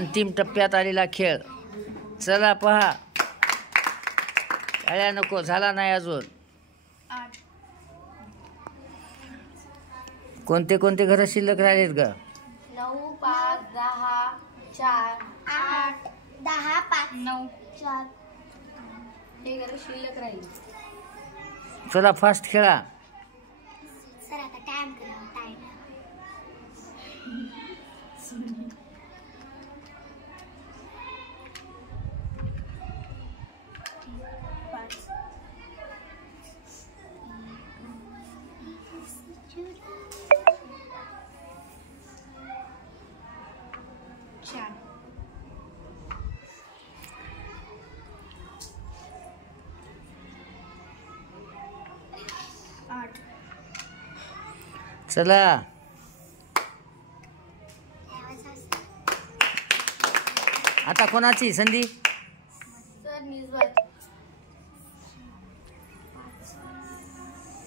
अंतिम टप्प्यात आलेला खेळ. चला पहा. टाळ्या नको, झाला नाही अजून. कोणते कोणते घर शिल्लक राहिलेत ग? 9, 5, 10, 4, 8, 10, 5, 9, 4 हे घर शिल्लक राहील. चला फास्ट खेळा. सर आता टाइम करा. टाइम 4. चला आता कोणाची संधी? सर निजवर.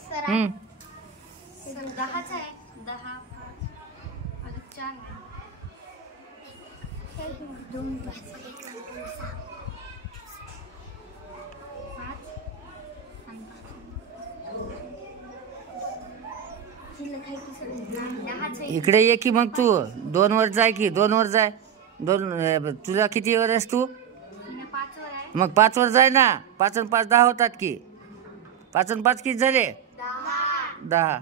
सर 10च आहे. 10, 5 अजून 4 आहे. 2, 5, 5 इकडे ये की मग तू 2 वर जाय की 2 वर जाय. 2 तुला किती वर आहेस तू? 5 वर आहे. मग 5 वर जाय ना. 5 आणि 5 10 होतात की. 5 आणि 5 किती झाले? 10.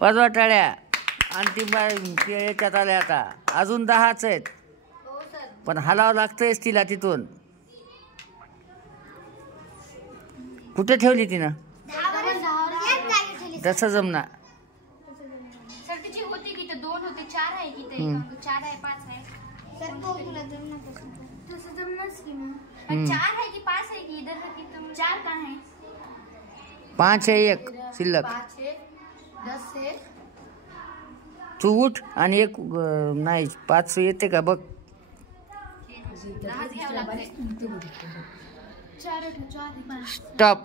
वाजवा टाळ्या. अंतिम याच्यात आल्या आता. अजून 10च आहेत. पण हलावं लागतंयच तिला तिथून. कुठे ठेवली तिनं? तसं जमना. सर तिची होती की 2 होते 4 आहे की 4 आहे 5 आहे. सर तो तुला जमना तसं जमनाच की ना. 4 आहे की 5 आहे की इधर की तुम 4 का है? 5 आहे एक शिल्लक. 5 है 10 है. तू उठ आणि एक नाही 5 येते का बघ. 10 घ्यावं लागते. 4 स्टॉप.